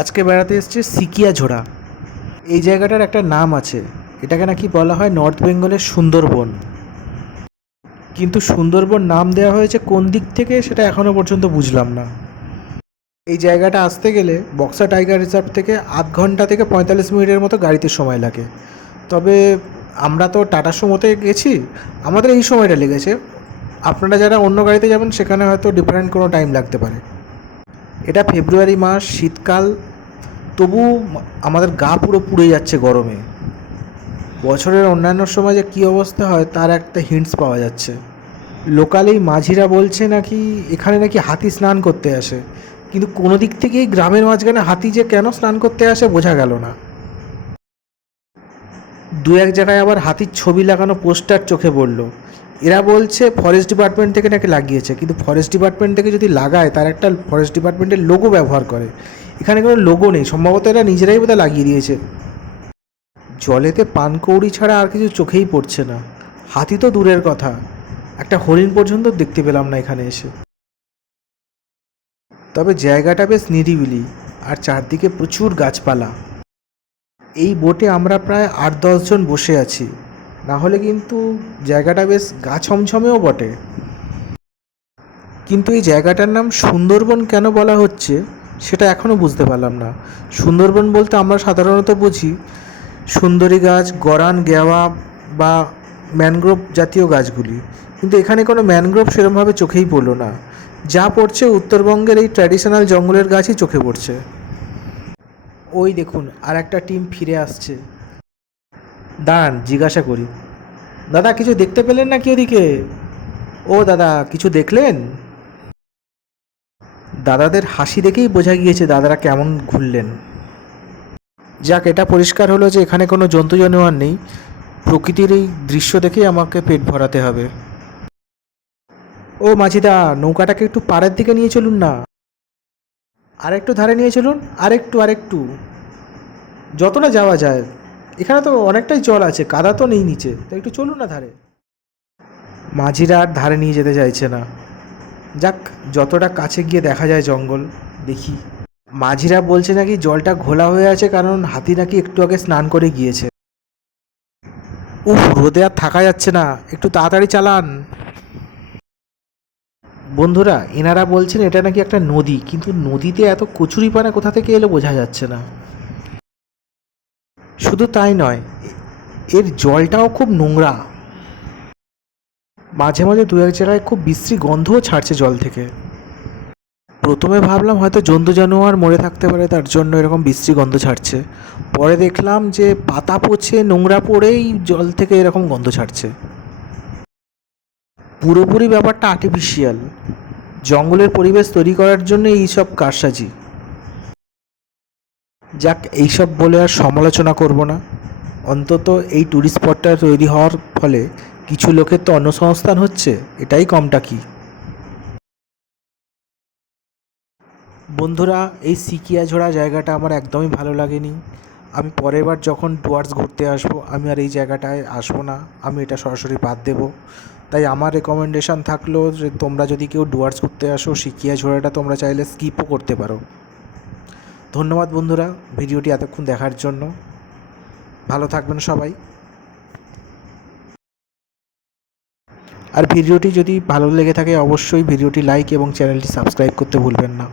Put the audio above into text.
আজকে বেড়াতে এসেছি সিকিয়াঝোড়া। এই জায়গাটার একটা নাম আছে, এটাকে নাকি বলা হয় নর্থ বেঙ্গলের সুন্দরবন। কিন্তু সুন্দরবন নাম দেওয়া হয়েছে কোন দিক থেকে সেটা এখনও পর্যন্ত বুঝলাম না। এই জায়গাটা আসতে গেলে বক্সা টাইগার রিজার্ভ থেকে আধ ঘন্টা থেকে 45 মিনিটের মতো গাড়িতে সময় লাগে। তবে আমরা তো টাটা সুমোতে গেছি, আমাদের এই সময়টা লেগেছে। আপনারা যারা অন্য গাড়িতে যাবেন সেখানে হয়তো ডিফারেন্ট কোনো টাইম লাগতে পারে। এটা ফেব্রুয়ারি মাস, শীতকাল, তবু আমাদের গা পুরো পুড়ে যাচ্ছে গরমে। বছরের অন্যান্য সময় যে কী অবস্থা হয় তার একটা হিন্টস পাওয়া যাচ্ছে। লোকালেই মাঝিরা বলছে নাকি এখানে নাকি হাতি স্নান করতে আসে, কিন্তু কোনো দিক থেকেই গ্রামের মাঝখানে হাতি যে কেন স্নান করতে আসে বোঝা গেল না। দু এক জায়গায় আবার হাতির ছবি লাগানো পোস্টার চোখে পড়ল। এরা বলছে ফরেস্ট ডিপার্টমেন্ট থেকে নাকি লাগিয়েছে, কিন্তু ফরেস্ট ডিপার্টমেন্ট থেকে যদি লাগায় তার একটা ফরেস্ট ডিপার্টমেন্টের লোগো ব্যবহার করে। এখানে কোনো লোগো নেই, সম্ভবত এরা নিজেরাই বোধহয় লাগিয়ে দিয়েছে। জলেতে পানকৌড়ি ছাড়া আর কিছু চোখেই পড়ছে না। হাতি তো দূরের কথা, একটা হরিণ পর্যন্ত দেখতে পেলাম না এখানে এসে। তবে জায়গাটা বেশ নিরিবিলি আর চারদিকে প্রচুর গাছপালা। এই বোটে আমরা প্রায় 8-10 জন বসে আছি, না হলে কিন্তু জায়গাটা বেশ গা ছমছমেও বটে। কিন্তু এই জায়গাটার নাম সুন্দরবন কেন বলা হচ্ছে সেটা এখনও বুঝতে পারলাম না। সুন্দরবন বলতে আমরা সাধারণত বুঝি সুন্দরী গাছ, গরান, গেওয়া বা ম্যানগ্রোভ জাতীয় গাছগুলি, কিন্তু এখানে কোনো ম্যানগ্রোভ সেরকমভাবে চোখেই পড়লো না। যা পড়ছে উত্তরবঙ্গের এই ট্র্যাডিশনাল জঙ্গলের গাছই চোখে পড়ছে। ওই দেখুন আর একটা টিম ফিরে আসছে। দাঁড়ান জিজ্ঞাসা করি, দাদা কিছু দেখতে পেলেন নাকি ওদিকে? ও দাদা, কিছু দেখলেন? দাদাদের হাসি দেখেই বোঝা গিয়েছে দাদারা কেমন ঘুরলেন। যাক, এটা পরিষ্কার হলো যে এখানে কোনো জন্তু জানোয়ার নেই। প্রকৃতির এই দৃশ্য দেখেই আমাকে পেট ভরাতে হবে। ও মাঝিদা, নৌকাটাকে একটু পাড়ের দিকে নিয়ে চলুন না। আরেকটু ধারে নিয়ে চলুন, আরেকটু আরেকটু, যতটা যাওয়া যায়। এখানে তো অনেকটাই জল আছে, কাদা তো নেই নিচে, তো একটু চলুন না ধারে। মাঝিরা আর ধারে নিয়ে যেতে চাইছে না। যাক, যতটা কাছে গিয়ে দেখা যায় জঙ্গল, দেখি। মাঝিরা বলছে নাকি জলটা ঘোলা হয়ে আছে, কারণ হাতি নাকি একটু আগে স্নান করে গিয়েছে। উফ, রোদে আর থাকা যাচ্ছে না, একটু তাড়াতাড়ি চালান। বন্ধুরা, এনারা বলছেন এটা নাকি একটা নদী, কিন্তু নদীতে এত কচুরিপানা কোথা থেকে এলো বোঝা যাচ্ছে না। শুধু তাই নয়, এর জলটাও খুব নোংরা। মাঝে মাঝে দু এক জায়গায় খুব বিশ্রী গন্ধও ছাড়ছে জল থেকে। প্রথমে ভাবলাম হয়তো জন্তু জানোয়ার মরে থাকতে পারে, তার জন্য এরকম বিশ্রী গন্ধ ছাড়ছে। পরে দেখলাম যে পাতা পচে নোংরা পড়েই জল থেকে এরকম গন্ধ ছাড়ছে। পুরোপুরি ব্যাপারটা আর্টিফিশিয়াল, জঙ্গলের পরিবেশ তৈরি করার জন্য এইসব কারসাজি। যাক, এইসব বলে আর সমালোচনা করব না। অন্তত এই ট্যুরিস্ট স্পটটা তৈরি হওয়ার ফলে কিছু লোকের তো কর্মসংস্থান হচ্ছে, এটাই কমটা কি। বন্ধুরা, এই সিকিয়াঝোড়া জায়গাটা আমার একদমই ভালো লাগেনি। আমি পরের বার যখন ডুয়ার্স ঘুরতে আসবো আমি আর এই জায়গাটায় আসবো না, আমি এটা সরাসরি বাদ দেবো। তাই আমার রেকমেন্ডেশান থাকলো যে তোমরা যদি কেউ ডুয়ার্স ঘুরতে আসো, সিকিয়াঝোড়াটা তোমরা চাইলে স্কিপও করতে পারো। ধন্যবাদ বন্ধুরা ভিডিওটি এতক্ষণ দেখার জন্য। ভালো থাকবেন সবাই। আর ভিডিওটি যদি ভালো লেগে থাকে অবশ্যই ভিডিওটি লাইক এবং চ্যানেলটি সাবস্ক্রাইব করতে ভুলবেন না।